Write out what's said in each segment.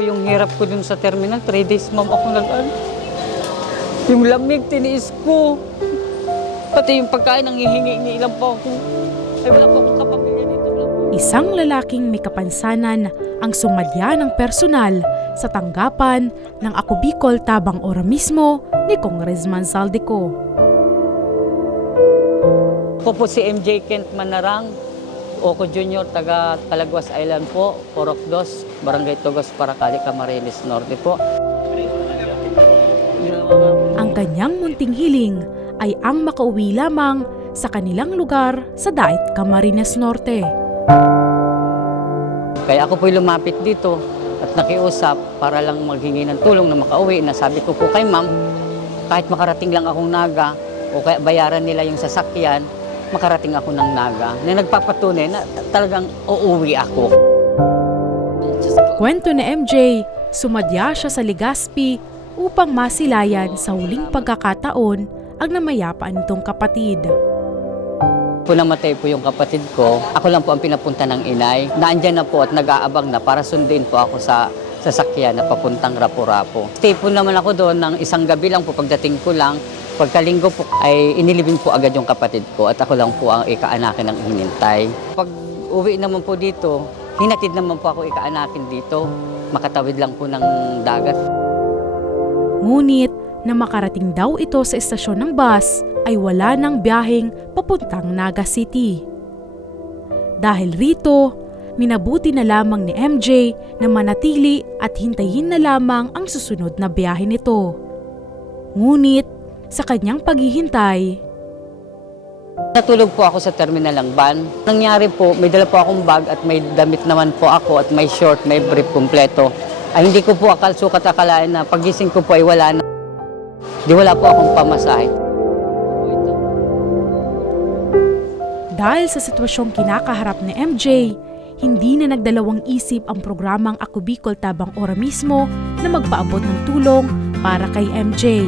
ko yung hirap ko dun sa terminal. Three days, ma'am, ako nag ano. Yung lamig, tiniis ko. Pati yung pagkain, ang hihingi lang po ako. Ay, wala po akong kapamilya dito. Isang lalaking may kapansanan ang sumadya ng personal sa tanggapan ng Ako Bicol Tabang Ora mismo ni Congressman Saldico. Ako po si MJ Kent Manarang, Oko Junior, taga Calagwas Island po, Porok Dos, Barangay Tugos, Paracali, Camarines Norte po. Ang kanyang munting hiling ay ang makauwi lamang sa kanilang lugar sa Dait, Camarines Norte. Kaya ako po'y lumapit dito at nakiusap para lang maghingi ng tulong na makauwi. Nasabi ko po kay ma'am, kahit makarating lang akong naga o kaya bayaran nila yung sasakyan, makarating ako ng naga. Na nagpapatunay na talagang uuwi ako. Kwento ni MJ, sumadya siya sa Legazpi upang masilayan sa huling pagkakataon ang namayapaan nitong kapatid. Po namatay po yung kapatid ko. Ako lang po ang pinapunta ng inay. Naandyan na po at nag-aabang na para sundin po ako sa sasakyan na papuntang Rapo-Rapo. Stay po naman ako doon ng isang gabi lang po pagdating ko lang. Pagkalinggo po ay inilibing po agad yung kapatid ko at ako lang po ang ikaanakin ng hinintay. Pag uwi naman po dito, hinatid naman po ako ikaanakin dito. Makatawid lang po ng dagat. Ngunit na makarating daw ito sa estasyon ng bus ay wala ng biyaheng papuntang Naga City. Dahil rito, minabuti na lamang ni MJ na manatili at hintayin na lamang ang susunod na biyahe nito. Ngunit sa kanyang paghihintay, Natulog po ako sa terminal ng van. Nangyari po, may dala po akong bag at may damit naman po ako at may short, may brief kumpleto. Ay hindi ko po akal sukat akalaan na pagising ko po ay wala na. Di wala po akong pamasahe. Dahil sa sitwasyong kinakaharap ni MJ, hindi na nagdalawang isip ang programang Ako Bicol Tabang Ora mismo na magpaabot ng tulong para kay MJ.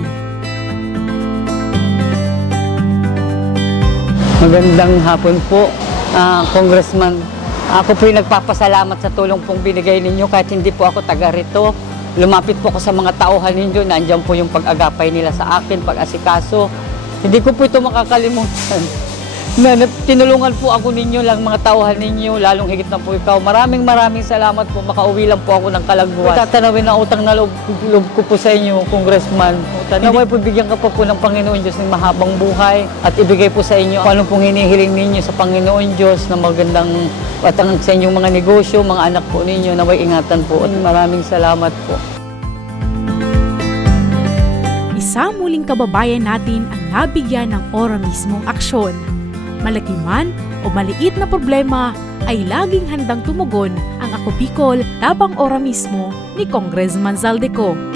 Magandang hapon po, ah, Congressman. Ako po nagpapasalamat sa tulong pong binigay ninyo kahit hindi po ako taga rito. Lumapit po ako sa mga tauhan ninyo, nandiyan po yung pag-agapay nila sa akin, pag-asikaso. Hindi ko po ito makakalimutan. Na, na- tinulungan po ako ninyo lang mga tauhan ninyo, lalong higit na po ikaw. Maraming maraming salamat po. Makauwi lang po ako ng kalagbuan. Tatanawin na utang na loob, loob ko po sa inyo, Congressman. Naway po bigyan ka pa po ng Panginoon Diyos ng mahabang buhay at ibigay po sa inyo kung anong pong hinihiling ninyo sa Panginoon Diyos na magandang at ang sa inyong mga negosyo, mga anak po ninyo, naway ingatan po. Maraming salamat po. Isa muling kababayan natin ang nabigyan ng ora mismong aksyon. Malaki man o maliit na problema ay laging handang tumugon ang Ako Bicol tabang ora mismo ni Congressman Zaldeco.